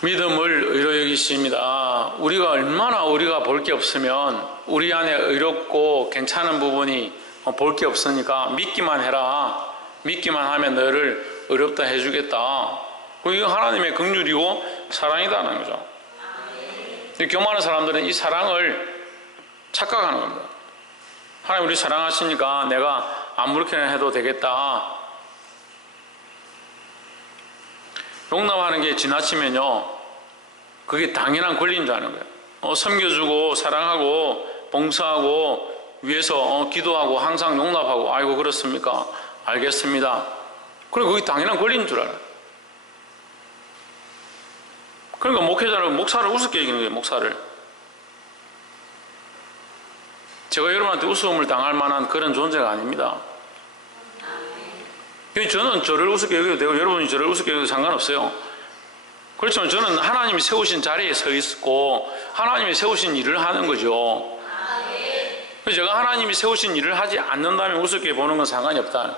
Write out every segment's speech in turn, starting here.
믿음을 의로 여기십니다. 우리가 볼 게 없으면 우리 안에 의롭고 괜찮은 부분이 볼 게 없으니까 믿기만 해라. 믿기만 하면 너를 의롭다 해주겠다. 이거 하나님의 긍휼이고 사랑이다는 거죠. 교만한 사람들은 이 사랑을 착각하는 겁니다. 하나님 우리 사랑하시니까 내가 아무렇게나 해도 되겠다. 용납하는 게 지나치면요, 그게 당연한 권리인 줄 아는 거예요. 섬겨주고 사랑하고 봉사하고 위해서 기도하고 항상 용납하고, 아이고 그렇습니까? 알겠습니다. 그리고 그게 당연한 권리인 줄 알아요. 그러니까 목사를 우습게 여기는 거예요. 목사를. 제가 여러분한테 웃음을 당할 만한 그런 존재가 아닙니다. 저는 저를 우습게 여겨도 되고 여러분이 저를 우습게 여겨도 상관없어요. 그렇지만 저는 하나님이 세우신 자리에 서 있고 하나님이 세우신 일을 하는 거죠. 제가 하나님이 세우신 일을 하지 않는다면 우습게 보는 건 상관이 없다.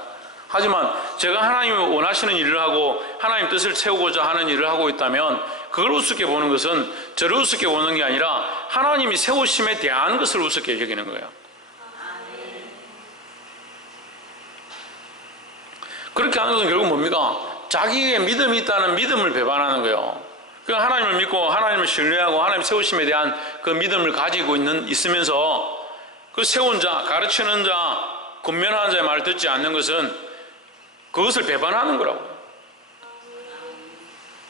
하지만 제가 하나님이 원하시는 일을 하고 하나님 뜻을 채우고자 하는 일을 하고 있다면 그걸 우습게 보는 것은 저를 우습게 보는 게 아니라 하나님이 세우심에 대한 것을 우습게 여기는 거예요. 그렇게 하는 것은 결국 뭡니까? 자기의 믿음이 있다는 믿음을 배반하는 거예요. 그러니까 하나님을 믿고 하나님을 신뢰하고 하나님 세우심에 대한 그 믿음을 가지고 있으면서 그 세운 자, 가르치는 자, 권면하는 자의 말을 듣지 않는 것은 그것을 배반하는 거라고.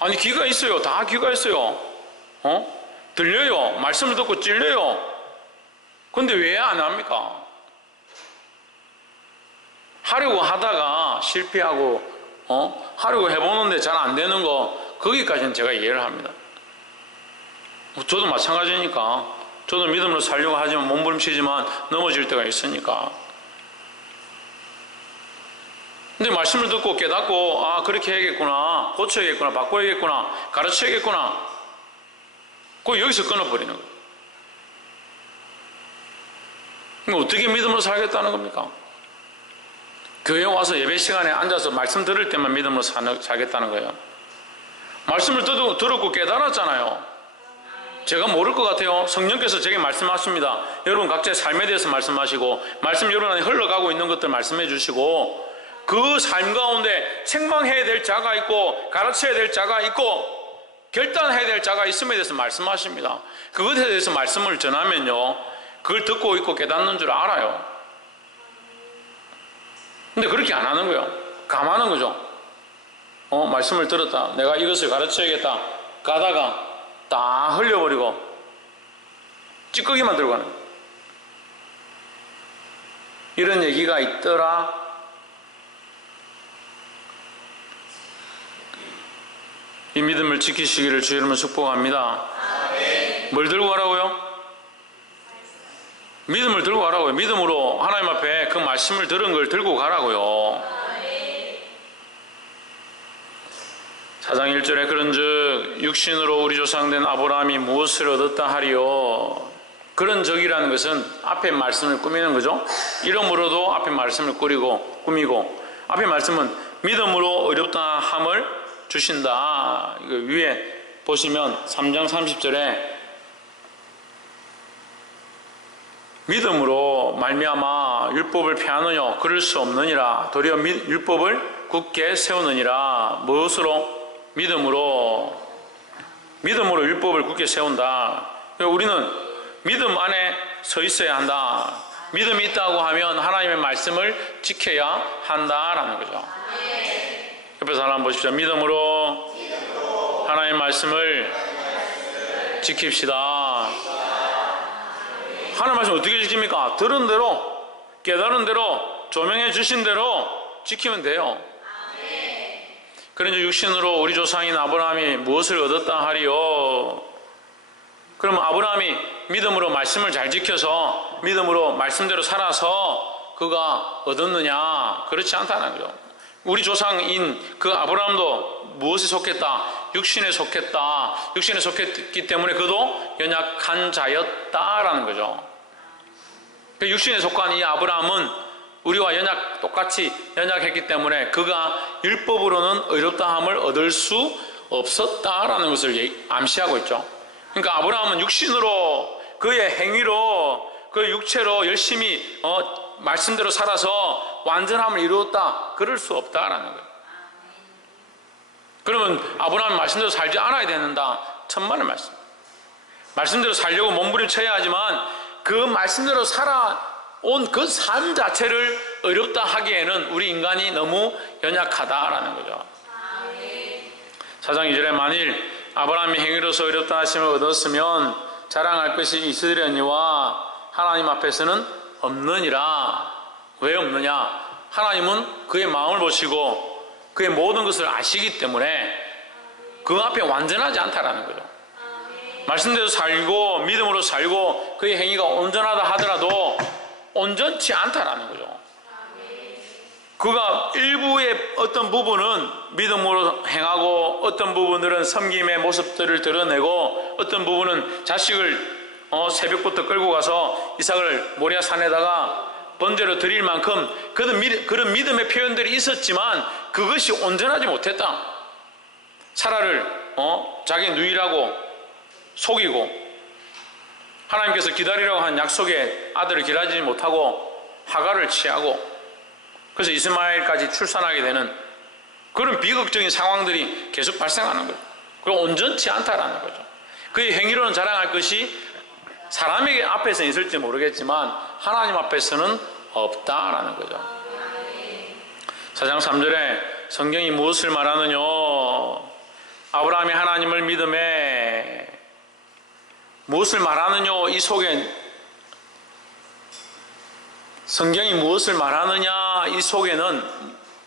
아니 귀가 있어요. 다 귀가 있어요. 들려요. 말씀을 듣고 찔려요. 근데 왜 안 합니까? 하려고 하다가 실패하고 하려고 해보는데 잘 안 되는 거, 거기까지는 제가 이해를 합니다. 저도 마찬가지니까. 저도 믿음으로 살려고 하지만 몸부림치지만 넘어질 때가 있으니까. 근데 말씀을 듣고 깨닫고, 아 그렇게 해야겠구나, 고쳐야겠구나, 바꿔야겠구나, 가르쳐야겠구나, 그거 여기서 끊어버리는 거예요. 그럼 어떻게 믿음으로 살겠다는 겁니까? 교회 와서 예배 시간에 앉아서 말씀 들을 때만 믿음으로 살겠다는 거예요. 말씀을 들었고 깨달았잖아요. 제가 모를 것 같아요. 성령께서 제게 말씀하십니다. 여러분 각자의 삶에 대해서 말씀하시고, 말씀 여러분 안에 흘러가고 있는 것들 말씀해 주시고, 그 삶 가운데 책망해야 될 자가 있고 가르쳐야 될 자가 있고 결단해야 될 자가 있음에 대해서 말씀하십니다. 그것에 대해서 말씀을 전하면요, 그걸 듣고 있고 깨닫는 줄 알아요. 근데 그렇게 안 하는 거예요. 감하는 거죠. 말씀을 들었다, 내가 이것을 가르쳐야겠다, 가다가 다 흘려버리고 찌꺼기만 들고 가는 거예요. 이런 얘기가 있더라. 이 믿음을 지키시기를 주 이름으로 축복합니다. 아멘. 뭘 들고 가라고요? 믿음을 들고 가라고요. 믿음으로 하나님 앞에 그 말씀을 들은 걸 들고 가라고요. 아멘. 4장 1절에 그런즉 육신으로 우리 조상된 아브라함이 무엇을 얻었다 하리요. 그런 적이라는 것은 앞에 말씀을 꾸미는 거죠. 이름으로도 앞에 말씀을 꾸미고, 앞에 말씀은 믿음으로 어렵다 함을 주신다. 이거 위에 보시면 3장 30절에 믿음으로 말미암아 율법을 폐하느냐 그럴 수 없느니라. 도리어 율법을 굳게 세우느니라. 무엇으로? 믿음으로 율법을 굳게 세운다. 그러니까 우리는 믿음 안에 서 있어야 한다. 믿음이 있다고 하면 하나님의 말씀을 지켜야 한다라는 거죠. 옆에서 하나 한번 보십시오. 믿음으로 하나님의 말씀을 지킵시다. 하나님의 말씀 어떻게 지킵니까? 들은 대로, 깨달은 대로, 조명해 주신 대로 지키면 돼요. 그런데 육신으로 우리 조상인 아브라함이 무엇을 얻었다 하리요? 그러면 아브라함이 믿음으로 말씀을 잘 지켜서 믿음으로 말씀대로 살아서 그가 얻었느냐? 그렇지 않다는 거죠. 우리 조상인 그 아브라함도 무엇에 속했다? 육신에 속했다. 육신에 속했기 때문에 그도 연약한 자였다라는 거죠. 그 육신에 속한 이 아브라함은 우리와 똑같이 연약했기 때문에 그가 율법으로는 의롭다함을 얻을 수 없었다라는 것을 암시하고 있죠. 그러니까 아브라함은 육신으로 그의 행위로 그 육체로 열심히 말씀대로 살아서 완전함을 이루었다, 그럴 수 없다라는 거예요. 그러면 아브라함이 말씀대로 살지 않아야 된다. 천만의 말씀. 말씀대로 살려고 몸부림쳐야 하지만 그 말씀대로 살아온 그 삶 자체를 어렵다 하기에는 우리 인간이 너무 연약하다라는 거죠. 4장 2절에 만일 아브라함이 행위로서 어렵다 하심을 얻었으면 자랑할 것이 이스라엘이와 하나님 앞에서는 없느니라. 왜 없느냐? 하나님은 그의 마음을 보시고 그의 모든 것을 아시기 때문에 그 앞에 완전하지 않다라는 거죠. 말씀대로 살고 믿음으로 살고 그의 행위가 온전하다 하더라도 온전치 않다라는 거죠. 그가 일부의 어떤 부분은 믿음으로 행하고 어떤 부분들은 섬김의 모습들을 드러내고 어떤 부분은 자식을 새벽부터 끌고 가서 이삭을 모리아 산에다가 번제로 드릴 만큼 그런 믿음의 표현들이 있었지만 그것이 온전하지 못했다. 사라를 자기 누이라고 속이고 하나님께서 기다리라고 한 약속의 아들을 기다리지 못하고 하갈을 취하고 그래서 이스마엘까지 출산하게 되는 그런 비극적인 상황들이 계속 발생하는 거예요. 그리고 온전치 않다라는 거죠. 그의 행위로는 자랑할 것이 사람에게 앞에서는 있을지 모르겠지만 하나님 앞에서는 없다라는 거죠. 4장 3절에 성경이 무엇을 말하느냐? 아브라함이 하나님을 믿음에 무엇을 말하느냐? 이 속에 성경이 무엇을 말하느냐? 이 속에는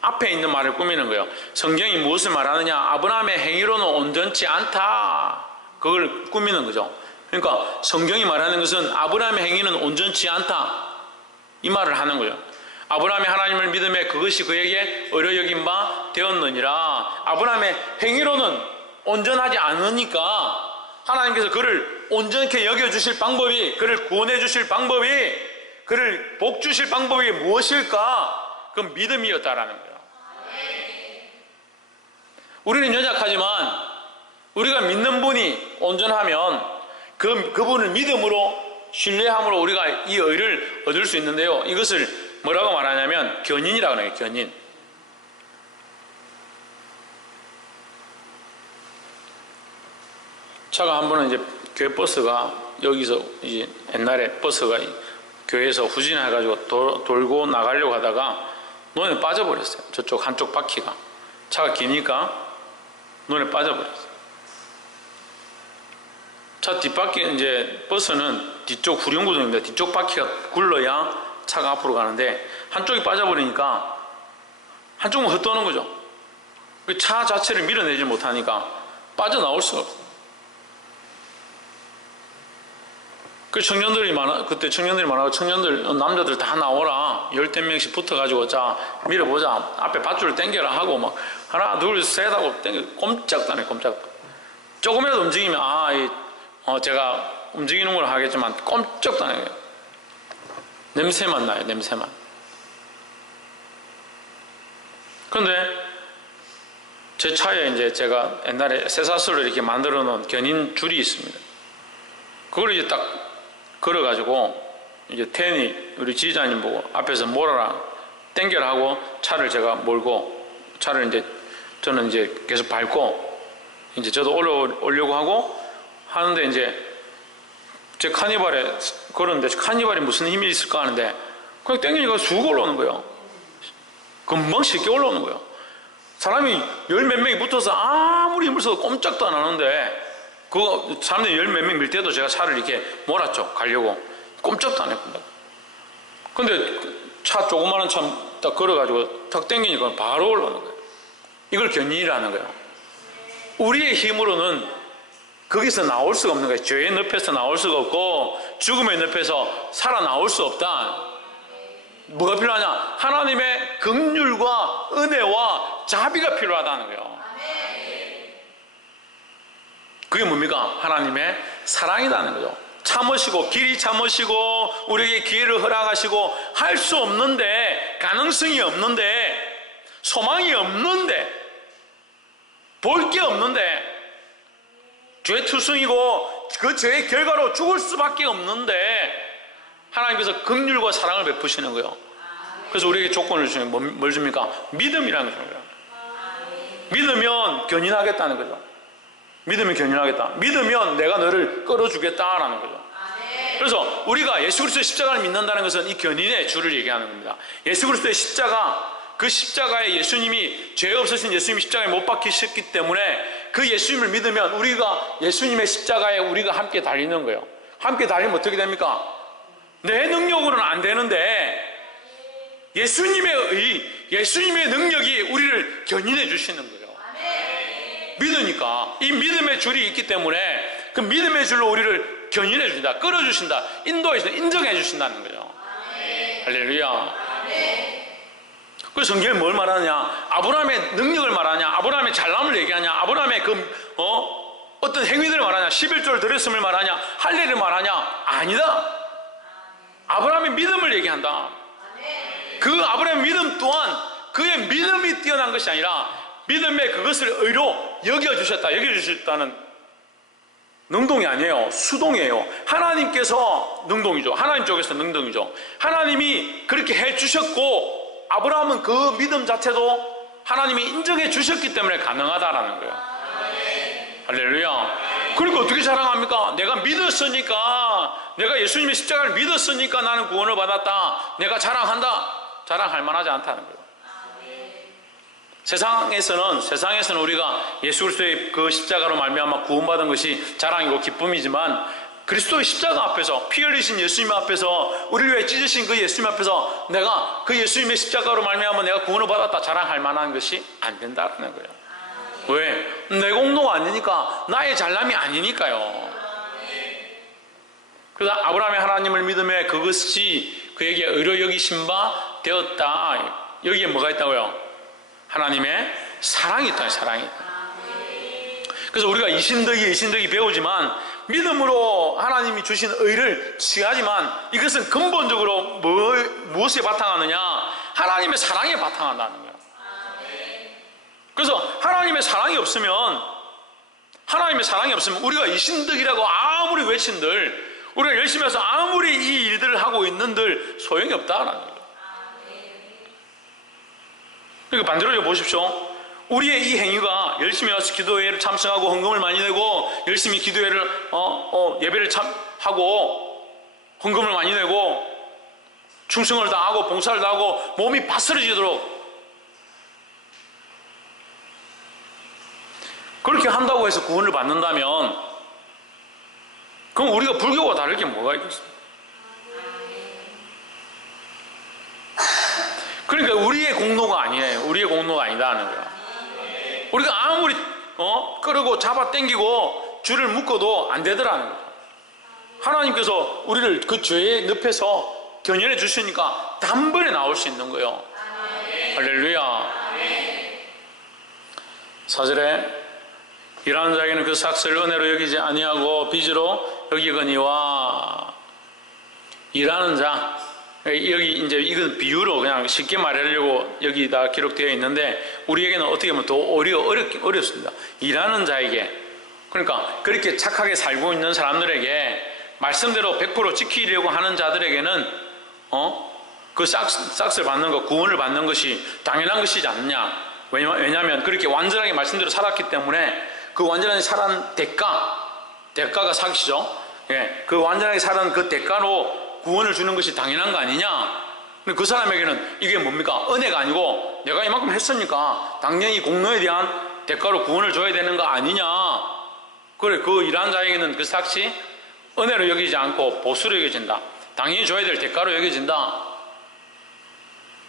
앞에 있는 말을 꾸미는 거예요. 성경이 무엇을 말하느냐? 아브라함의 행위로는 온전치 않다. 그걸 꾸미는 거죠. 그러니까 성경이 말하는 것은 아브라함의 행위는 온전치 않다, 이 말을 하는 거예요. 아브라함이 하나님을 믿음에 그것이 그에게 의뢰여긴 바 되었느니라. 아브라함의 행위로는 온전하지 않으니까 하나님께서 그를 온전케 여겨주실 방법이, 그를 구원해 주실 방법이, 그를 복 주실 방법이 무엇일까? 그 믿음이었다라는 거예요. 우리는 연약하지만 우리가 믿는 분이 온전하면 그분을 믿음으로 신뢰함으로 우리가 이 의를 얻을 수 있는데요. 이것을 뭐라고 말하냐면 견인이라고 해요. 견인. 차가 한 번은 이제 교회 버스가 여기서 이제 옛날에 버스가 교회에서 후진해가지고 돌고 나가려고 하다가 논에 빠져버렸어요. 저쪽 한쪽 바퀴가. 차가 기니까 논에 빠져버렸어요. 차 뒷바퀴, 이제 버스는 뒤쪽 후륜구동입니다. 뒤쪽 바퀴가 굴러야 차가 앞으로 가는데 한쪽이 빠져버리니까 한쪽은 헛도는 거죠. 차 자체를 밀어내지 못하니까 빠져나올 수가 없어요. 그 청년들이 그때 청년들이 많아서 청년들, 남자들 다 나오라. 10대 명씩 붙어가지고 자, 밀어보자. 앞에 밧줄을 당겨라 하고 막 하나, 둘, 셋 하고 당겨. 꼼짝도 안 해, 꼼짝도. 조금이라도 움직이면, 제가 움직이는 걸 하겠지만 꼼짝도 안 해요. 냄새만 나요, 냄새만. 그런데 제 차에 이제 제가 옛날에 쇠사슬로 이렇게 만들어 놓은 견인 줄이 있습니다. 그걸 이제 딱 걸어가지고 이제 태연이 우리 지휘자님 보고 앞에서 몰아라, 땡겨라 하고 차를 제가 몰고 차를 이제 저는 이제 계속 밟고 이제 저도 올려고 하고 하는데 이제 제 카니발에 걸었는데 카니발이 무슨 힘이 있을까 하는데 그냥 땡기니까 쑥 올라오는 거예요. 금방 쉽게 올라오는 거예요. 사람이 열 몇 명이 붙어서 아무리 힘을 써도 꼼짝도 안 하는데 그 사람들이 열 몇 명 밀 때도 제가 차를 이렇게 몰았죠. 가려고. 꼼짝도 안 했습니다. 근데 차 조그마한 차 딱 걸어가지고 탁 당기니까 바로 올라오는 거예요. 이걸 견인이라는 거예요. 우리의 힘으로는 거기서 나올 수가 없는 거예요. 죄의 늪에서 나올 수가 없고 죽음의 늪에서 살아나올 수 없다. 뭐가 필요하냐? 하나님의 긍휼과 은혜와 자비가 필요하다는 거예요. 그게 뭡니까? 하나님의 사랑이라는 거죠. 참으시고 길이 참으시고 우리에게 기회를 허락하시고 할 수 없는데, 가능성이 없는데, 소망이 없는데 볼 게 없는데, 죄 투성이고 그 죄의 결과로 죽을 수밖에 없는데 하나님께서 긍휼과 사랑을 베푸시는 거예요. 그래서 우리에게 조건을 주시면 뭘 줍니까? 믿음이라는 거예요. 믿으면 견인하겠다는 거죠. 믿으면 견인하겠다. 믿으면 내가 너를 끌어주겠다라는 거죠. 그래서 우리가 예수 그리스도의 십자가를 믿는다는 것은 이 견인의 주를 얘기하는 겁니다. 예수 그리스도의 십자가, 그 십자가에 예수님이, 죄 없으신 예수님이 십자가에 못 박히셨기 때문에 그 예수님을 믿으면 우리가 예수님의 십자가에 우리가 함께 달리는 거예요. 함께 달리면 어떻게 됩니까? 내 능력으로는 안 되는데 예수님의 의, 예수님의 능력이 우리를 견인해 주시는 거예요. 믿으니까. 이 믿음의 줄이 있기 때문에 그 믿음의 줄로 우리를 견인해 주신다, 끌어주신다, 인도해 주신다, 인정해 주신다는 거죠. 할렐루야. 그래서 성경이 뭘 말하냐? 아브라함의 능력을 말하냐? 아브라함의 잘남을 얘기하냐? 아브라함의 어떤 행위들을 말하냐? 11조를 드렸음을 말하냐? 할례를 말하냐? 아니다. 아브라함의 믿음을 얘기한다. 그 아브라함의 믿음 또한 그의 믿음이 뛰어난 것이 아니라 믿음의 그것을 의로 여겨주셨다. 여겨주셨다는 능동이 아니에요. 수동이에요. 하나님께서 능동이죠. 하나님 쪽에서 능동이죠. 하나님이 그렇게 해주셨고 아브라함은 그 믿음 자체도 하나님이 인정해 주셨기 때문에 가능하다라는 거예요. 할렐루야. 그러니까 어떻게 자랑합니까? 내가 믿었으니까, 내가 예수님의 십자가를 믿었으니까 나는 구원을 받았다. 내가 자랑한다. 자랑할 만하지 않다는 거예요. 세상에서는 우리가 예수 그리스도의 그 십자가로 말미암아 구원받은 것이 자랑이고 기쁨이지만 그리스도의 십자가 앞에서, 피 흘리신 예수님 앞에서, 우리를 위해 찢으신 그 예수님 앞에서 내가 그 예수님의 십자가로 말미암아 내가 구원을 받았다 자랑할 만한 것이 안 된다는 거예요. 왜? 내 공로가 아니니까, 나의 잘남이 아니니까요. 그래서 아브라함의 하나님을 믿음에 그것이 그에게 의로 여기신 바 되었다. 여기에 뭐가 있다고요? 하나님의 사랑이 있다. 사랑이 있다. 그래서 우리가 이신덕이 배우지만 믿음으로 하나님이 주신 의를 취하지만 이것은 근본적으로 무엇에 바탕하느냐? 하나님의 사랑에 바탕한다는 거예요. 그래서 하나님의 사랑이 없으면 우리가 이신덕이라고 아무리 외친들, 우리가 열심히 해서 아무리 이 일들을 하고 있는들 소용이 없다라는 거예요. 그러니까 반대로 보십시오. 우리의 이 행위가 열심히 와서 기도회를 참석하고 헌금을 많이 내고 열심히 기도회를 예배를 하고 헌금을 많이 내고 충성을 다하고 봉사를 다하고 몸이 바스러지도록 그렇게 한다고 해서 구원을 받는다면 그럼 우리가 불교와 다를 게 뭐가 있겠습니까? 그러니까 우리의 공로가 아니에요. 우리의 공로가 아니다는 거야. 우리가 아무리 끌고 잡아 당기고 줄을 묶어도 안 되더라는 거야. 하나님께서 우리를 그 죄의 늪에서 견인해 주시니까 단번에 나올 수 있는 거예요. 할렐루야. 4절에 일하는 자에게는 그 삭슬을 은혜로 여기지 아니하고 빚으로 여기거니와. 일하는 자, 여기 이제 이건 비유로 그냥 쉽게 말하려고 여기다 기록되어 있는데 우리에게는 어떻게 보면 더 어렵습니다. 일하는 자에게, 그러니까 그렇게 착하게 살고 있는 사람들에게 말씀대로 100% 지키려고 하는 자들에게는 그 싹스를 받는 것, 구원을 받는 것이 당연한 것이지 않느냐. 왜냐하면 그렇게 완전하게 말씀대로 살았기 때문에 그 완전하게 살은 대가가 삭이죠. 예, 그 완전하게 살은 그 대가로 구원을 주는 것이 당연한 거 아니냐. 근데 그 사람에게는 이게 뭡니까? 은혜가 아니고 내가 이만큼 했으니까 당연히 공로에 대한 대가로 구원을 줘야 되는 거 아니냐. 그래, 그 일하는 자에게는 그 삭이 은혜로 여기지 않고 보수로 여겨진다. 당연히 줘야 될 대가로 여겨진다.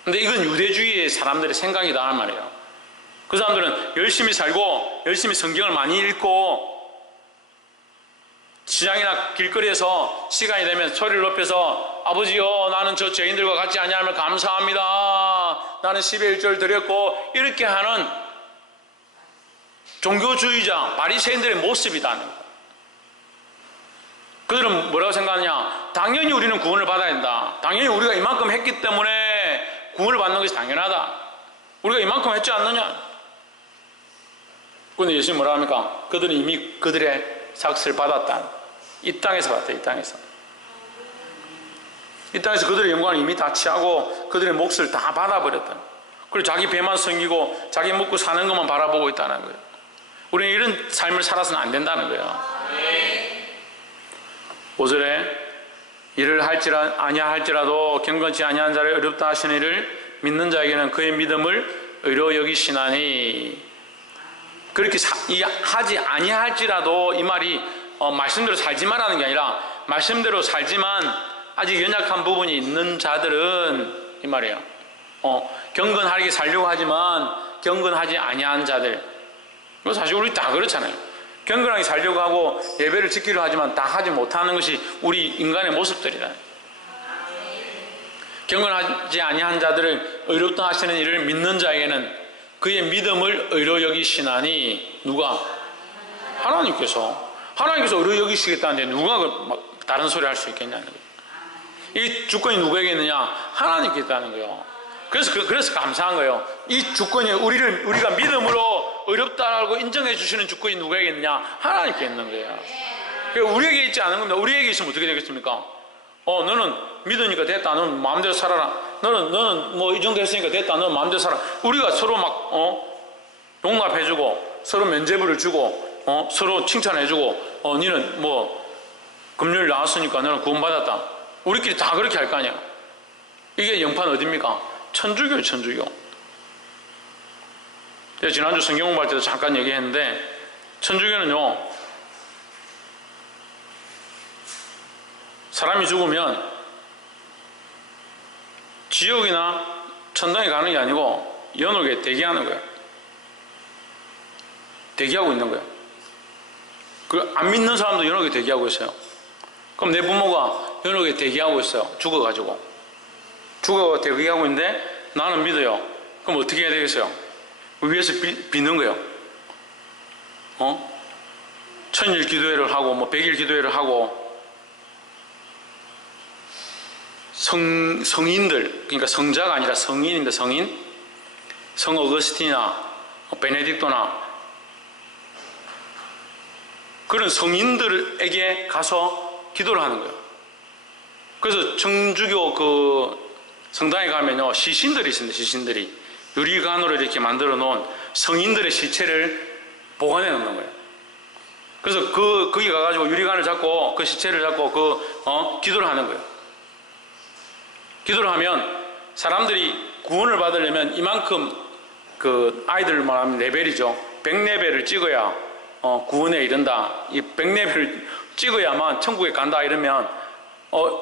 근데 이건 유대주의의 사람들의 생각이다 할 말이에요. 그 사람들은 열심히 살고 열심히 성경을 많이 읽고 시장이나 길거리에서 시간이 되면 소리를 높여서 아버지요, 나는 저 죄인들과 같지 아니하면 감사합니다. 나는 10의 1조를 드렸고, 이렇게 하는 종교주의자 바리새인들의 모습이다는 거예요. 그들은 뭐라고 생각하느냐? 당연히 우리는 구원을 받아야 된다. 당연히 우리가 이만큼 했기 때문에 구원을 받는 것이 당연하다. 우리가 이만큼 했지 않느냐? 근데 예수님 뭐라 합니까? 그들은 이미 그들의 삭스를 받았다. 이 땅에서 받았다. 이 땅에서. 이 땅에서 그들의 영광을 이미 다 취하고 그들의 몫을 다 받아버렸다. 그리고 자기 배만 섬기고 자기 먹고 사는 것만 바라보고 있다는 거예요. 우리는 이런 삶을 살아서는 안 된다는 거예요. 5절에 일을 아니할지라도 경건치 아니한 자를 어렵다 하시는 이를 믿는 자에게는 그의 믿음을 의로 여기시나니. 그렇게 하지 아니할지라도 이 말이 말씀대로 살지 말라는 게 아니라 말씀대로 살지만 아직 연약한 부분이 있는 자들은 이 말이에요. 경건하게 살려고 하지만 경건하지 아니한 자들. 사실 우리 다 그렇잖아요. 경건하게 살려고 하고 예배를 지키려 하지만 다 하지 못하는 것이 우리 인간의 모습들이다. 경건하지 아니한 자들을 의롭다 하시는 이를 믿는 자에게는 그의 믿음을 의로 여기시나니. 누가? 하나님께서 의로 여기시겠다는데 누가 다른 소리 할 수 있겠냐는 거예요. 이 주권이 누구에게 있느냐? 하나님께 있다는 거예요. 그래서 감사한 거예요. 이 주권이 우리가 믿음으로 어렵다고 인정해 주시는 주권이 누구에게 있느냐? 하나님께 있는 거예요. 그러니까 우리에게 있지 않은 겁니다. 우리에게 있으면 어떻게 되겠습니까? 너는 믿으니까 됐다. 너는 마음대로 살아라. 너는 뭐 이 정도 했으니까 됐다. 너는 마음대로 살아. 우리가 서로 막 용납해주고 서로 면죄부를 주고 서로 칭찬해주고 너는 뭐 금요일 나왔으니까 너는 구원받았다. 우리끼리 다 그렇게 할 거 아니야. 이게 영판 어딥니까? 천주교예요. 천주교. 제가 지난주 성경 공부할 때도 잠깐 얘기했는데 천주교는요, 사람이 죽으면 지옥이나 천당에 가는 게 아니고 연옥에 대기하는 거예요. 대기하고 있는 거예요. 안 믿는 사람도 연옥에 대기하고 있어요. 그럼 내 부모가 연옥에 대기하고 있어요. 죽어가지고 대기하고 있는데 나는 믿어요. 그럼 어떻게 해야 되겠어요? 위에서 빚는 거예요. 천일 기도회를 하고 뭐 100일 기도회를 하고 성인들, 그러니까 성자가 아니라 성인인데 성 어거스틴이나 베네딕토나 그런 성인들에게 가서 기도를 하는 거예요. 그래서 천주교 성당에 가면요, 시신들이 있습니다. 시신들이 유리관으로 이렇게 만들어 놓은 성인들의 시체를 보관해 놓는 거예요. 그래서 거기 가가지고 유리관을 잡고 그 시체를 잡고 기도를 하는 거예요. 기도를 하면 사람들이 구원을 받으려면 이만큼 아이들 말하면 레벨이죠. 100레벨을 찍어야 구원에 이른다. 이 100레벨을 찍어야만 천국에 간다 이러면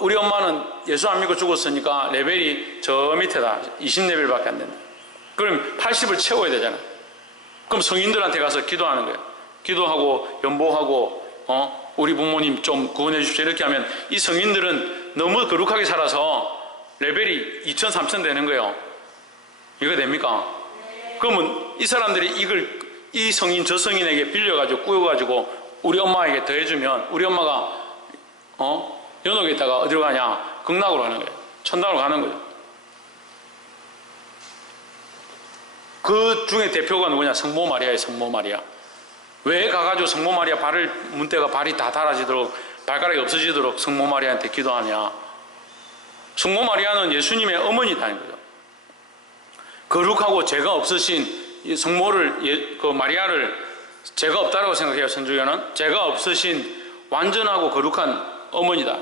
우리 엄마는 예수 안 믿고 죽었으니까 레벨이 저 밑에다. 20레벨밖에 안 된다. 그럼 80을 채워야 되잖아. 그럼 성인들한테 가서 기도하는 거예요. 기도하고 연보하고 우리 부모님 좀 구원해 주십시오 이렇게 하면 이 성인들은 너무 거룩하게 살아서 레벨이 2000, 3000 되는 거예요. 이거 됩니까? 그러면 이 사람들이 이 성인 저 성인에게 빌려가지고 꾸여가지고 우리 엄마에게 더해주면 우리 엄마가 연옥에 있다가 어디로 가냐? 극락으로 가는 거예요. 천당으로 가는 거예요. 그 중에 대표가 누구냐? 성모 마리아예요. 성모 마리아. 왜 가가지고 성모 마리아 문대가 발이 다 닳아지도록 발가락이 없어지도록 성모 마리아한테 기도하냐? 성모 마리아는 예수님의 어머니다는 거죠. 거룩하고 죄가 없으신 이 성모를, 그 마리아를 죄가 없다라고 생각해요. 천주교는 죄가 없으신 완전하고 거룩한 어머니다.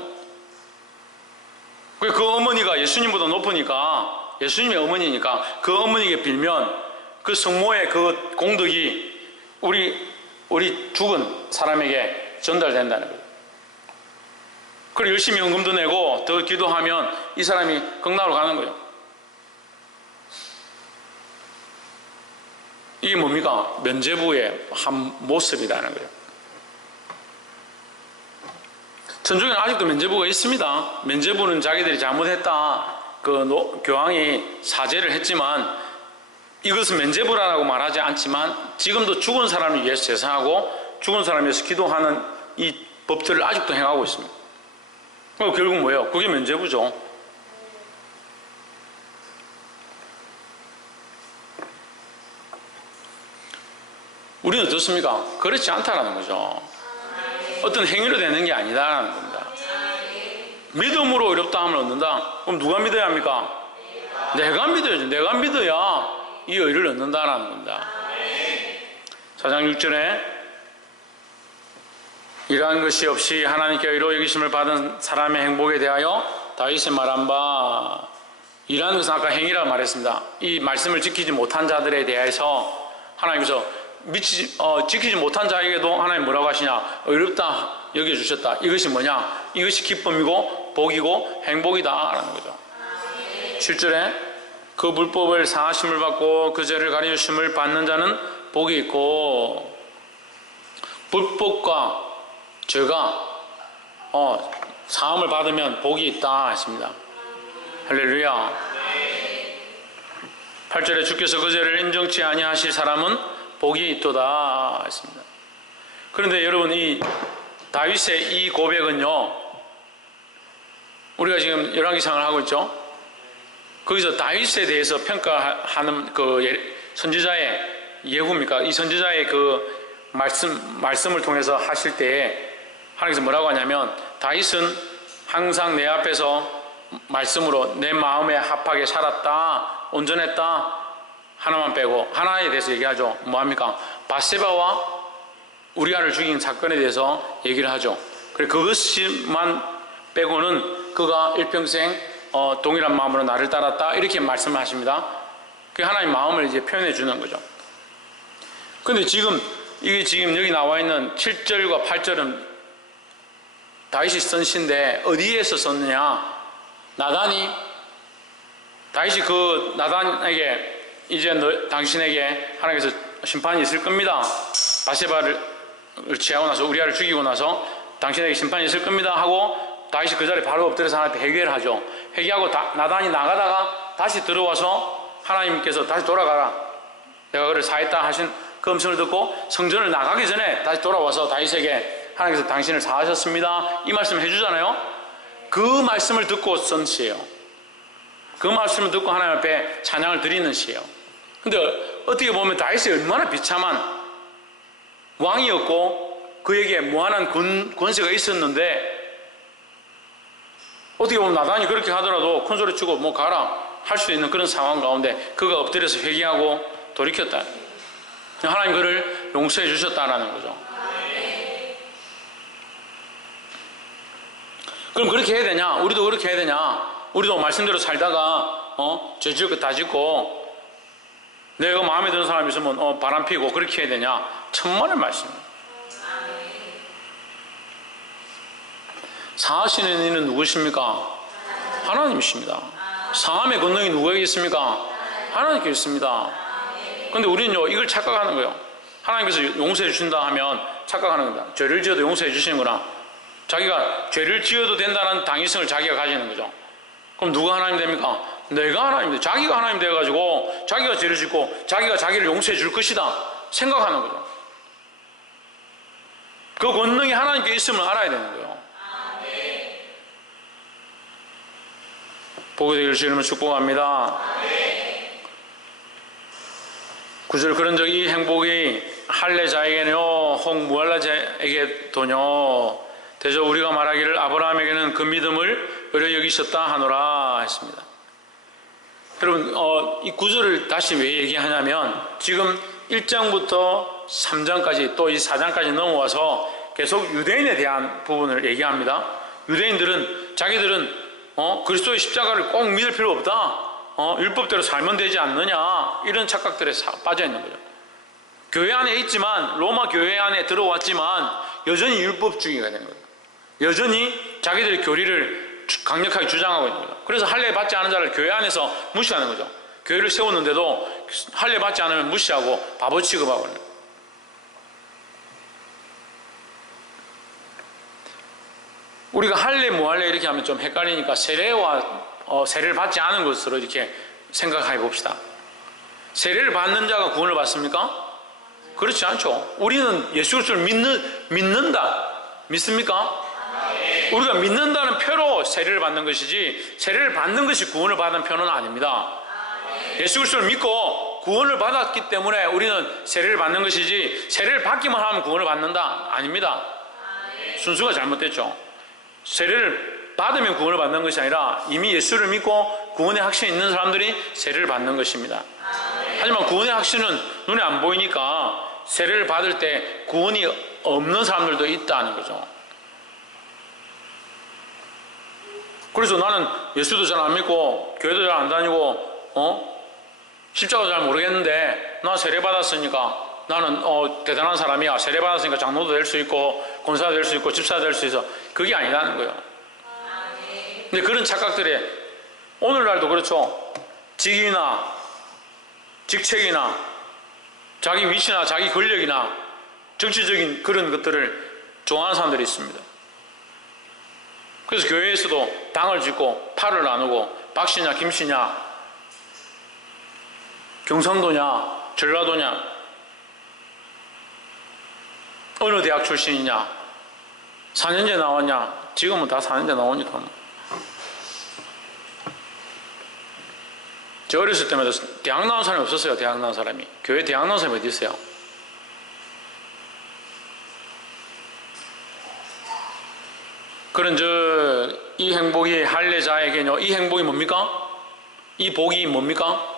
그 어머니가 예수님보다 높으니까, 예수님의 어머니니까 그 어머니에게 빌면 그 성모의 그 공덕이 우리 죽은 사람에게 전달된다는 거예요. 그리고 열심히 헌금도 내고 더 기도하면 이 사람이 극락으로 가는 거예요. 이게 뭡니까? 면죄부의 한 모습이라는 거예요. 천주교는 아직도 면죄부가 있습니다. 면죄부는 자기들이 잘못했다. 교황이 사죄를 했지만 이것은 면죄부라고 말하지 않지만 지금도 죽은 사람을 위해서 제사하고 죽은 사람을 위해서 기도하는 이 법들을 아직도 행하고 있습니다. 결국 뭐예요? 그게 면죄부죠. 우리는 어떻습니까? 그렇지 않다라는 거죠. 어떤 행위로 되는 게 아니다라는 겁니다. 믿음으로 의롭다 함을 얻는다. 그럼 누가 믿어야 합니까? 내가 믿어야죠. 내가 믿어야 이 의를 얻는다라는 겁니다. 4장 6절에 이러한 것이 없이 하나님께 의로 여기심을 받은 사람의 행복에 대하여 다윗이 말한 바, 이러한 것은 아까 행위라고 말했습니다. 이 말씀을 지키지 못한 자들에 대해서 하나님께서 지키지 못한 자에게도 하나님 뭐라고 하시냐? 의롭다 여겨주셨다. 이것이 뭐냐? 이것이 기쁨이고 복이고 행복이다 라는 거죠. 7절에 그 불법을 상하심을 받고 그 죄를 가려주심을 받는 자는 복이 있고, 불법과 죄가 사함을 받으면 복이 있다 했습니다. 할렐루야. 8절에 주께서 그 죄를 인정치 아니하실 사람은 복이 있도다 했습니다. 그런데 여러분, 이 다윗의 이 고백은요, 우리가 지금 열왕기상을 하고 있죠. 거기서 다윗에 대해서 평가하는 그 선지자의 예후입니까? 이 선지자의 그 말씀을 통해서 하실 때에 하나님께서 뭐라고 하냐면, 다윗은 항상 내 앞에서 말씀으로 내 마음에 합하게 살았다, 온전했다, 하나만 빼고 하나에 대해서 얘기하죠. 뭐합니까? 바세바와 우리아를 죽인 사건에 대해서 얘기를 하죠. 그래, 그것만 빼고는 그가 일평생 동일한 마음으로 나를 따랐다, 이렇게 말씀을 하십니다. 그게 하나님 마음을 이제 표현해 주는 거죠. 근데 지금 이게 지금 여기 나와 있는 7절과 8절은 다윗이 쓴 시인데 어디에서 썼느냐? 다윗이 그 나단에게 이제 당신에게 하나님께서 심판이 있을 겁니다. 바세바를 취하고 나서 우리아를 죽이고 나서 당신에게 심판이 있을 겁니다 하고 다윗이 그 자리에 바로 엎드려서 하나님께 회개를 하죠. 회개하고 나단이 나가다가 다시 들어와서 하나님께서 다시 돌아가라, 내가 그를 사했다 하신 그 음성을 듣고 성전을 나가기 전에 다시 돌아와서 다윗에게 하나님께서 당신을 사하셨습니다, 이 말씀을 해주잖아요. 그 말씀을 듣고 쓴 시예요. 그 말씀을 듣고 하나님 앞에 찬양을 드리는 시예요. 근데 어떻게 보면 다윗이 얼마나 비참한 왕이었고 그에게 무한한 권세가 있었는데, 어떻게 보면 나단이 그렇게 하더라도 큰소리 치고 뭐 가라 할 수 있는 그런 상황 가운데 그가 엎드려서 회개하고 돌이켰다. 하나님 그를 용서해 주셨다라는 거죠. 그럼 그렇게 해야 되냐? 우리도 그렇게 해야 되냐? 우리도 말씀대로 살다가 죄 지을 거 다 짓고 내가 마음에 드는 사람이 있으면 바람 피고 그렇게 해야 되냐? 천만의 말씀입니다. 사하시는 이는 누구십니까? 하나님이십니다. 사함의 권능이 누구에게 있습니까? 하나님께 있습니다. 그런데 우리는요, 이걸 착각하는 거예요. 하나님께서 용서해 주신다 하면 착각하는 겁니다. 죄를 지어도 용서해 주시는구나. 자기가 죄를 지어도 된다는 당위성을 자기가 가지는 거죠. 그럼 누가 하나님 됩니까? 내가 하나님 돼. 자기가 하나님 돼가지고 자기가 죄를 짓고 자기가 자기를 용서해 줄 것이다 생각하는 거죠. 그 권능이 하나님께 있음을 알아야 되는 거예요. 보게 되기를 주님을 축복합니다. 9절, 그런 적 이 행복이 할례자에게는요 혹 무할례자에게도뇨 대저 우리가 말하기를 아브라함에게는 그 믿음을 의로 여기셨다 하노라 했습니다. 여러분, 이 9절을 다시 왜 얘기하냐면 지금 1장부터 3장까지 또 이 4장까지 넘어와서 계속 유대인에 대한 부분을 얘기합니다. 유대인들은 자기들은 그리스도의 십자가를 꼭 믿을 필요 없다, 율법대로 살면 되지 않느냐, 이런 착각들에 빠져 있는 거죠. 교회 안에 있지만, 로마 교회 안에 들어왔지만 여전히 율법주의가 되는 거예요. 여전히 자기들의 교리를 강력하게 주장하고 있는 거죠. 그래서 할례 받지 않은 자를 교회 안에서 무시하는 거죠. 교회를 세웠는데도 할례 받지 않으면 무시하고 바보 취급하고 있는 거예요. 우리가 할례 무할례 이렇게 하면 좀 헷갈리니까 세례와 세례를 받지 않은 것으로 이렇게 생각해 봅시다. 세례를 받는 자가 구원을 받습니까? 그렇지 않죠. 우리는 예수 그리스도를 믿는다. 믿습니까? 우리가 믿는다는 표로 세례를 받는 것이지 세례를 받는 것이 구원을 받는 표는 아닙니다. 예수 그리스도를 믿고 구원을 받았기 때문에 우리는 세례를 받는 것이지 세례를 받기만 하면 구원을 받는다? 아닙니다. 순수가 잘못됐죠. 세례를 받으면 구원을 받는 것이 아니라 이미 예수를 믿고 구원의 확신이 있는 사람들이 세례를 받는 것입니다. 하지만 구원의 확신은 눈에 안 보이니까 세례를 받을 때 구원이 없는 사람들도 있다는 거죠. 그래서 나는 예수도 잘 안 믿고 교회도 잘 안 다니고 십자가 잘 모르겠는데 나 세례 받았으니까 나는 대단한 사람이야. 세례 받았으니까 장로도 될 수 있고 권사도 될 수 있고 집사도 될 수 있어. 그게 아니라는 거예요. 근데 그런 착각들이 오늘날도 그렇죠. 직위나 직책이나 자기 위치나 자기 권력이나 정치적인 그런 것들을 좋아하는 사람들이 있습니다. 그래서 교회에서도 당을 짓고 팔을 나누고 박씨냐 김씨냐 경상도냐 전라도냐 어느 대학 출신이냐 4년제 나왔냐 지금은 다 4년제 나오니까 저 어렸을 때마다 대학 나온 사람이 없었어요. 대학 나온 사람이. 교회 대학 나온 사람이 어디 있어요? 그런 이 행복이 할례자에게요. 이 행복이 뭡니까? 이 복이 뭡니까?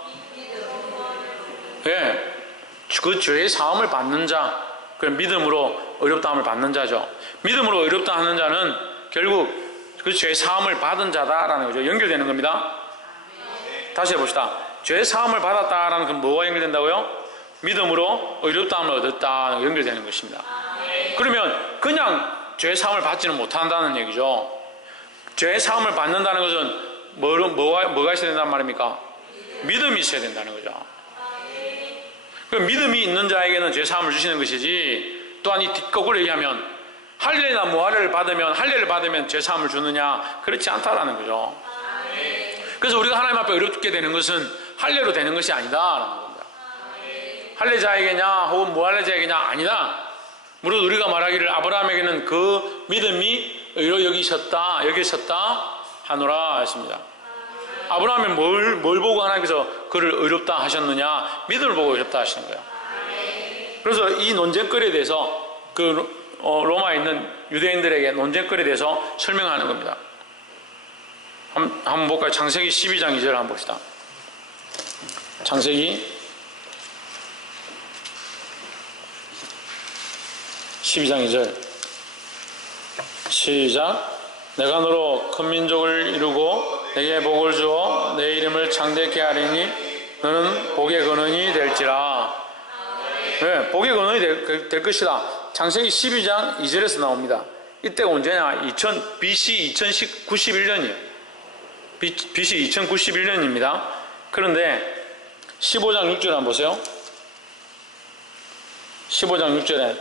예, 그 죄의 사함을 받는 자, 그런 믿음으로 의롭다함을 받는 자죠. 믿음으로 의롭다 하는 자는 결국 그 죄의 사함을 받은 자다라는 거죠. 연결되는 겁니다. 다시 해봅시다. 죄의 사함을 받았다라는 건 뭐가 연결된다고요? 믿음으로 의롭다함을 얻었다 연결되는 것입니다. 그러면 그냥 죄의 사함을 받지는 못한다는 얘기죠. 죄의 사함을 받는다는 것은 뭐가 있어야 된다는 말입니까? 믿음이 있어야 된다는 거죠. 그럼 믿음이 있는 자에게는 죄 사함을 주시는 것이지, 또한 이 뒷거꾸로 얘기하면 할례나 무할례를 받으면 죄 사함을 주느냐, 그렇지 않다라는 거죠. 그래서 우리가 하나님 앞에 의롭게 되는 것은 할례로 되는 것이 아니다라는 겁니다. 할례자에게냐 혹은 무할례자에게냐 아니다. 무릇 우리가 말하기를 아브라함에게는 그 믿음이 의로 여기셨다 하노라 했습니다. 아브라함이 뭘 보고 하나님께서 그를 의롭다 하셨느냐? 믿음을 보고 의롭다 하시는 거예요. 그래서 이 논쟁거리에 대해서 로마에 있는 유대인들에게 논쟁거리에 대해서 설명하는 겁니다. 한번 볼까요? 창세기 12장 2절 한번 봅시다. 창세기 12장 2절 시작. 내가 너로 큰 민족을 이루고 내게 복을 주어 내 이름을 창대케 하리니 너는 복의 근원이 될지라. 네, 복의 근원이 될 것이다. 창세기 12장 2절에서 나옵니다. 이때가 언제냐? BC 2091년이에요. BC 2091년입니다. 그런데 15장 6절 한번 보세요. 15장 6절에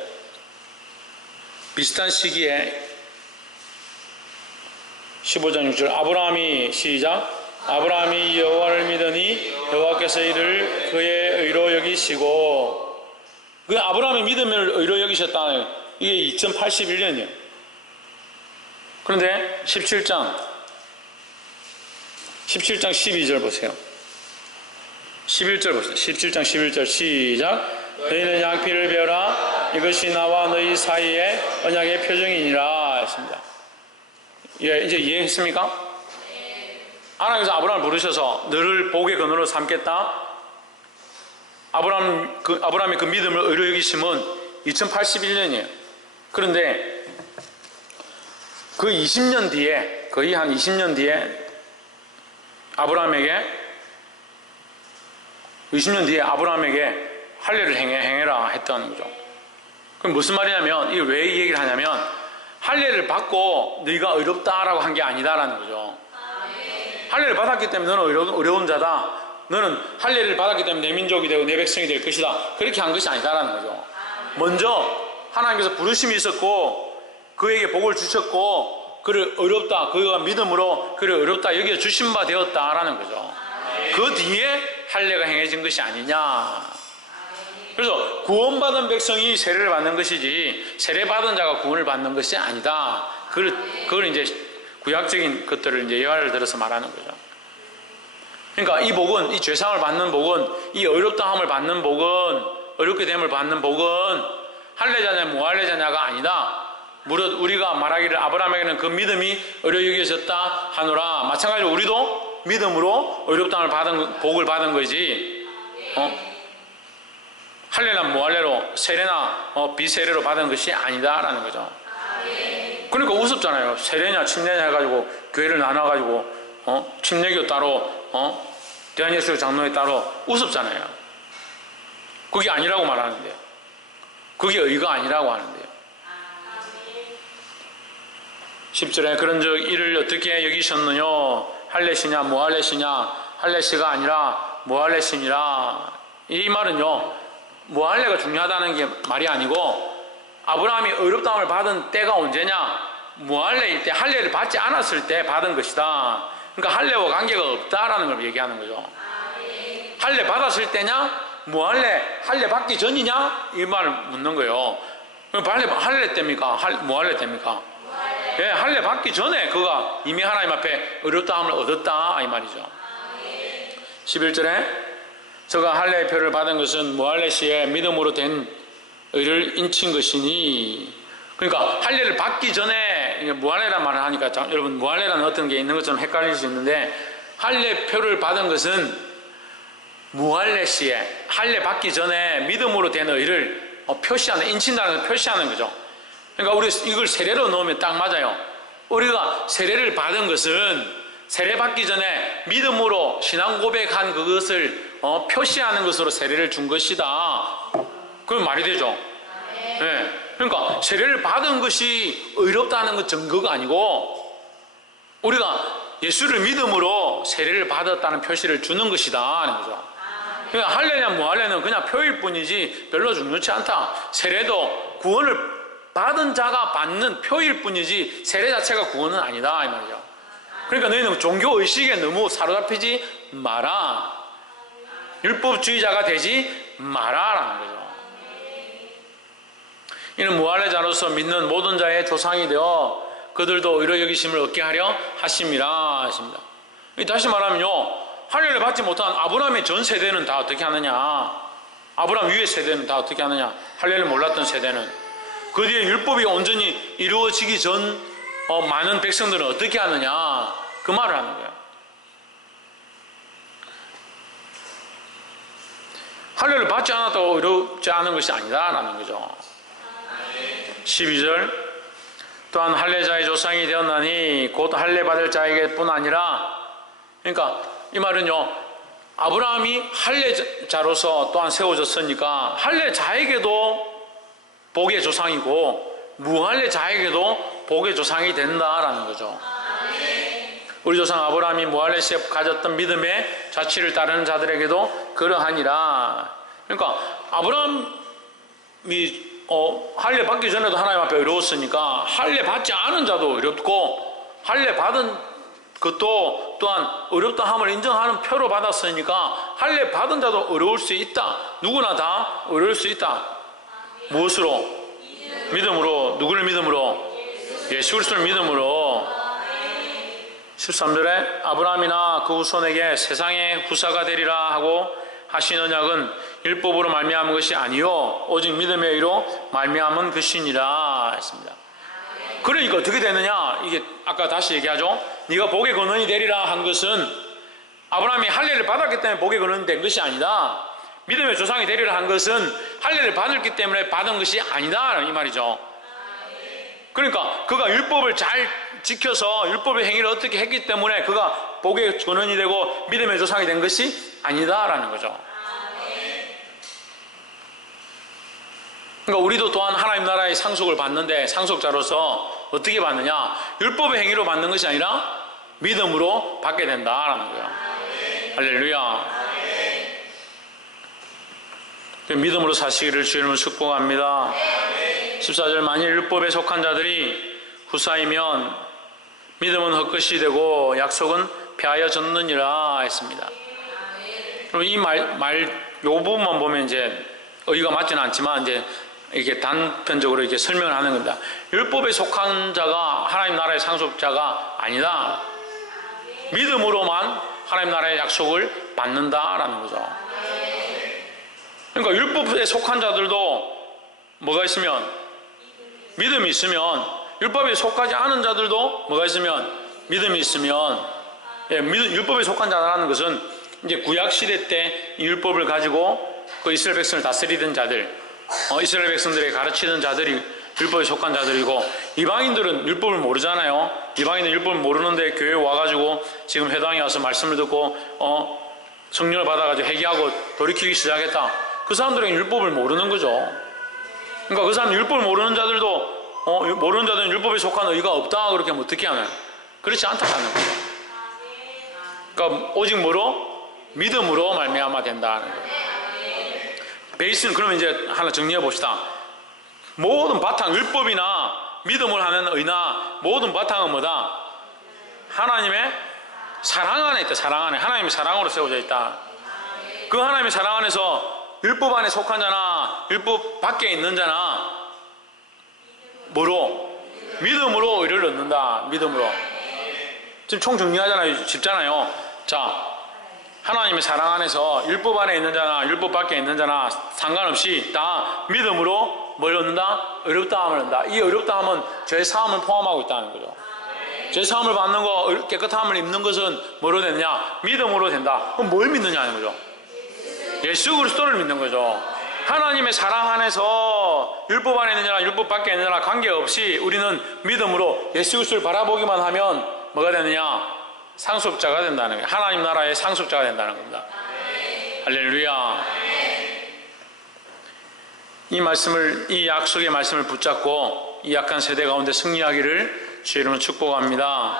비슷한 시기에 15장 6절 아브라함이 시작. 아브라함이 여호와를 믿으니 여호와께서 이를 그의 의로 여기시고. 그 아브라함이 믿음을 의로 여기셨다는 이게 2081년이에요. 그런데 17장 12절 보세요. 11절 보세요. 17장 11절 시작. 너희는 양피를 베어라. 이것이 나와 너희 사이의 언약의 표정이니라 했습니다. 예, 이제 이해했습니까? 하나님께서 아브라함을 부르셔서 너를 복의 근원으로 삼겠다. 아브라함의 그 믿음을 의로 여기심은 2081년이에요. 그런데 그 20년 뒤에, 거의 한 20년 뒤에 아브라함에게 할례를 행해라 했다는 거죠. 그럼 무슨 말이냐면, 이게 왜 이 얘기를 하냐면, 할례를 받고 너희가 의롭다라고 한 게 아니다라는 거죠. 할례를 받았기 때문에 너는 어려운 자다. 너는 할례를 받았기 때문에 내 민족이 되고 내 백성이 될 것이다. 그렇게 한 것이 아니다라는 거죠. 먼저 하나님께서 부르심이 있었고 그에게 복을 주셨고 그를 의롭다, 그가 믿음으로 그를 의롭다 여기에 주신 바 되었다라는 거죠. 그 뒤에 할례가 행해진 것이 아니냐. 그래서 구원받은 백성이 세례를 받는 것이지 세례받은 자가 구원을 받는 것이 아니다. 그걸 이제 구약적인 것들을 이제 예화를 들어서 말하는 거죠. 그러니까 이 복은, 이 죄상을 받는 복은, 이 어렵다함을 받는 복은, 어렵게 됨을 받는 복은 할례자냐 무할례자냐가 아니다. 무릇 우리가 말하기를 아브라함에게는 그 믿음이 어려 여겨졌다 하노라. 마찬가지로 우리도 믿음으로 어렵다함을 받은 복을 받은 거지. 할례나 무할례로 세례나 비세례로 받은 것이 아니다라는 거죠. 그러니까 우습잖아요. 세례냐 침례냐 해가지고 교회를 나눠가지고 침례교 따로 대한예수교 장로회 따로 우습잖아요. 그게 아니라고 말하는데요. 그게 의가 아니라고 하는데요. 10절에 그런즉 이를 어떻게 여기셨느냐 할례시냐 무할례시냐 할례시가 아니라 무할례시니라. 이 말은요 무할례가 중요하다는 게 말이 아니고 아브라함이 어렵다함을 받은 때가 언제냐 무할례일 때 할례를 받지 않았을 때 받은 것이다. 그러니까 할례와 관계가 없다라는 걸 얘기하는 거죠. 할례 받았을 때냐 할례 받기 전이냐 이 말을 묻는 거예요. 할례 때입니까? 무할례 때입니까? 예, 할례 받기 전에 그가 이미 하나님 앞에 어렵다함을 얻었다 이 말이죠. 11절에 저가 할례의 표를 받은 것은 무할례 시에 믿음으로 된 의를 인친 것이니. 그러니까 할례를 받기 전에 무할례란 말을 하니까 여러분 무할례라는 어떤 게 있는 것처럼 헷갈릴 수 있는데 할례 표를 받은 것은 무할례 시에 할례 받기 전에 믿음으로 된 의를 표시하는, 인친다는 걸 표시하는 거죠. 그러니까 우리 이걸 세례로 넣으면 딱 맞아요. 우리가 세례를 받은 것은 세례 받기 전에 믿음으로 신앙 고백한 그것을 표시하는 것으로 세례를 준 것이다. 그건 말이 되죠. 네. 그러니까 세례를 받은 것이 의롭다는 것 증거가 아니고 우리가 예수를 믿음으로 세례를 받았다는 표시를 주는 것이다 하는 거죠. 그러니까 할례냐 무할례는 그냥 표일 뿐이지 별로 중요치 않다. 세례도 구원을 받은 자가 받는 표일 뿐이지 세례 자체가 구원은 아니다 이 말이죠. 그러니까 너희는 종교 의식에 너무 사로잡히지 마라. 율법주의자가 되지 마라라는 거죠. 이는 무할례자로서 믿는 모든 자의 조상이 되어 그들도 의로 여기심을 얻게 하려 하심이라 하십니다. 다시 말하면요 할례를 받지 못한 아브라함의 전 세대는 다 어떻게 하느냐, 아브라함 위의 세대는 다 어떻게 하느냐, 할례를 몰랐던 세대는 그 뒤에 율법이 온전히 이루어지기 전 많은 백성들은 어떻게 하느냐 그 말을 하는 거예요. 할례를 받지 않았다고 의롭지 않은 것이 아니다라는 거죠. 12절 또한 할례자의 조상이 되었나니 곧 할례 받을 자에게 뿐 아니라, 그러니까 이 말은요 아브라함이 할례자로서 또한 세워졌으니까 할례자에게도 복의 조상이고 무할례자에게도 복의 조상이 된다라는 거죠. 우리 조상 아브라함이 무할례 시에 가졌던 믿음의 자취를 따르는 자들에게도 그러하니라. 그러니까 아브라함이 할례 받기 전에도 하나님 앞에 어려웠으니까 할례 받지 않은 자도 어렵고 할례 받은 그것도 또한 어렵다 함을 인정하는 표로 받았으니까 할례 받은 자도 어려울 수 있다. 누구나 다 어려울 수 있다. 무엇으로? 믿음으로. 누구를 믿음으로? 예수 그리스도를 믿음으로. 13절에 아브라함이나 그 후손에게 세상의 후사가 되리라 하고 하신 언약은 율법으로 말미암은 것이 아니요 오직 믿음의 의로 말미암은 것이니라 했습니다. 그러니까 어떻게 되느냐, 이게 아까 다시 얘기하죠. 네가 복의 근원이 되리라 한 것은 아브라함이 할례를 받았기 때문에 복의 근원이 된 것이 아니다. 믿음의 조상이 되리라 한 것은 할례를 받았기 때문에 받은 것이 아니다 이 말이죠. 그러니까 그가 율법을 잘 지켜서 율법의 행위를 어떻게 했기 때문에 그가 복의 근원이 되고 믿음의 조상이 된 것이 아니다라는 거죠. 그러니까 우리도 또한 하나님 나라의 상속을 받는데 상속자로서 어떻게 받느냐, 율법의 행위로 받는 것이 아니라 믿음으로 받게 된다라는 거예요. 할렐루야. 믿음으로 사시기를 주님을 축복합니다. 14절 만일 율법에 속한 자들이 후사이면 믿음은 헛것이 되고 약속은 폐하여졌느니라 했습니다. 그럼 이 요 부분만 보면 이제 의의가 맞지는 않지만 이제 이렇게 단편적으로 이렇게 설명을 하는 겁니다. 율법에 속한 자가 하나님 나라의 상속자가 아니다. 믿음으로만 하나님 나라의 약속을 받는다라는 거죠. 그러니까 율법에 속한 자들도 뭐가 있으면? 믿음이 있으면, 율법에 속하지 않은 자들도 뭐가 있으면? 믿음이 있으면, 율법에 속한 자라는 것은 이제 구약시대 때 율법을 가지고 그 이스라엘 백성을 다스리던 자들, 이스라엘 백성들에게 가르치던 자들이 율법에 속한 자들이고, 이방인들은 율법을 모르잖아요. 이방인은 율법을 모르는데 교회에 와가지고 지금 회당에 와서 말씀을 듣고 성령을 받아가지고 회개하고 돌이키기 시작했다. 그 사람들은 율법을 모르는 거죠. 그러니까 그 사람 율법을 모르는 자들도 모르는 자들은 율법에 속한 의가 없다 그렇게 하면 어떻게 하나요? 그렇지 않다는 거죠. 그러니까 오직 뭐로? 믿음으로 말미암아 된다는 거예요. 베이스는 그러면 이제 하나 정리해 봅시다. 모든 바탕, 율법이나 믿음을 하는 의나 모든 바탕은 뭐다? 하나님의 사랑 안에 있다. 사랑 안에. 하나님의 사랑으로 세워져 있다. 그 하나님의 사랑 안에서 율법 안에 속한 자나 율법 밖에 있는 자나 뭐로? 믿음으로 의를 얻는다. 믿음으로. 지금 총 정리하잖아요. 쉽잖아요. 자, 하나님의 사랑 안에서 율법 안에 있는 자나 율법 밖에 있는 자나 상관없이 다 믿음으로 뭘 얻는다? 의롭다함을 얻는다. 이 의롭다함은 죄 사함을 포함하고 있다는 거죠. 죄 사함을 받는 거, 깨끗함을 입는 것은 뭐로 됐냐? 믿음으로 된다. 그럼 뭘 믿느냐는 거죠. 예수 그리스도를 믿는 거죠. 하나님의 사랑 안에서 율법 안에 있는 자나 율법 밖에 있는 자나 관계없이 우리는 믿음으로 예수 그리스도를 바라보기만 하면 뭐가 되느냐? 상속자가 된다는 거예요. 하나님 나라의 상속자가 된다는 겁니다. 할렐루야. 이 약속의 말씀을 붙잡고 이 약한 세대 가운데 승리하기를 주의 이름으로 축복합니다.